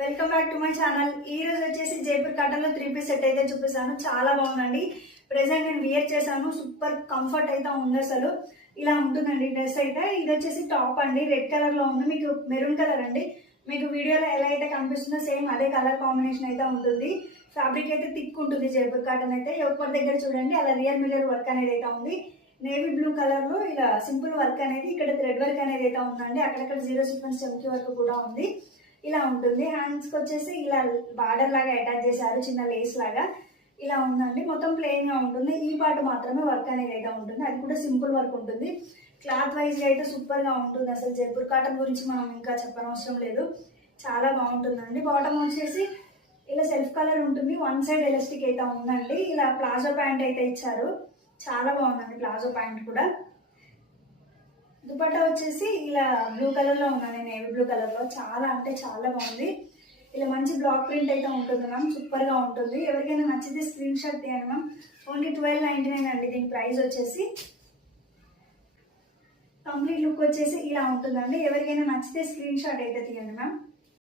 Welcome back to my channel. ఈ రోజు వచ్చేసి జైపూర్ కాటన్ లో 3 పీస్ సెట్ అయితే చూపిస్తాను. చాలా బాగుందండి. ప్రెసెంట్ నేను వేర్ చేశాను. సూపర్ కంఫర్ట్ అయితే ఉంది. అసలు ఇలా ఉంటుందండి డ్రెస్ అయితే. ఇది వచ్చేసి టాప్ అండి, రెడ్ కలర్ లో ఉంది, మీకు మెరూన్ కలర్ అండి. మీకు వీడియోలో ఎలా అయితే కనిపిస్తుందో సేమ్ అదే కలర్ కాంబినేషన్ అయితే ఉంటుంది. ఫ్యాబ్రిక్ అయితే థిక్ ఉంటుంది జైపూర్ కాటన్ అయితే. ఎవరి దగ్గర చూడండి అలా రియల్ మిర్రర్ వర్క్ అనేది అయితే ఉంది. నేవీ బ్లూ కలర్ లో ఇలా సింపుల్ వర్క్ అనేది, ఇక్కడ థ్రెడ్ వర్క్ అనేది అయితే ఉందండి. అక్కడక్కడ జీరో సీక్వెన్స్ చమ్కీ వర్క్ కూడా ఉంది. ఇలా ఉంటుంది. హ్యాండ్స్ కి వచ్చేసి ఇలా బార్డర్ లాగా అటాచ్ చేశారు, చిన్న లేస్ లాగా. ఇలా ఉందండి. మొత్తం ప్లెయిన్ గా ఉంటుంది. ఈ పార్ట్ మాత్రమే వర్క్ అనేది అయితే ఉంటుంది. అది కూడా సింపుల్ వర్క్ ఉంటుంది. క్లాత్ వైజ్ గా అయితే సూపర్ గా ఉంటుంది. అసలు జైపూర్ కాటన్ గురించి మనం ఇంకా చెప్పనవసరం లేదు. చాలా బాగుంటుందండి. బాటమ్ వచ్చేసి ఇలా సెల్ఫ్ కలర్ ఉంటుంది. వన్ సైడ్ ఎలాస్టిక్ అయితే ఉందండి. ఇలా ప్లాజో ప్యాంట్ అయితే ఇచ్చారు. చాలా బాగుందండి ప్లాజో ప్యాంట్ కూడా. దుపట్టా వచ్చేసి ఇలా బ్లూ కలర్ లో ఉందండి, నేవీ బ్లూ కలర్ లో. చాలా అంటే చాలా బాగుంది. ఇలా మంచి బ్లాక్ ప్రింట్ అయితే ఉంటుంది మ్యామ్. సూపర్ గా ఉంటుంది. ఎవరికైనా నచ్చితే స్క్రీన్ షాట్ తీయండి మ్యామ్. ఓన్లీ 1299 అండి దీని ప్రైస్ వచ్చేసి. కంప్లీట్ లుక్ వచ్చేసి ఇలా ఉంటుందండి. ఎవరికైనా నచ్చితే స్క్రీన్ షాట్ అయితే తీయండి మ్యామ్.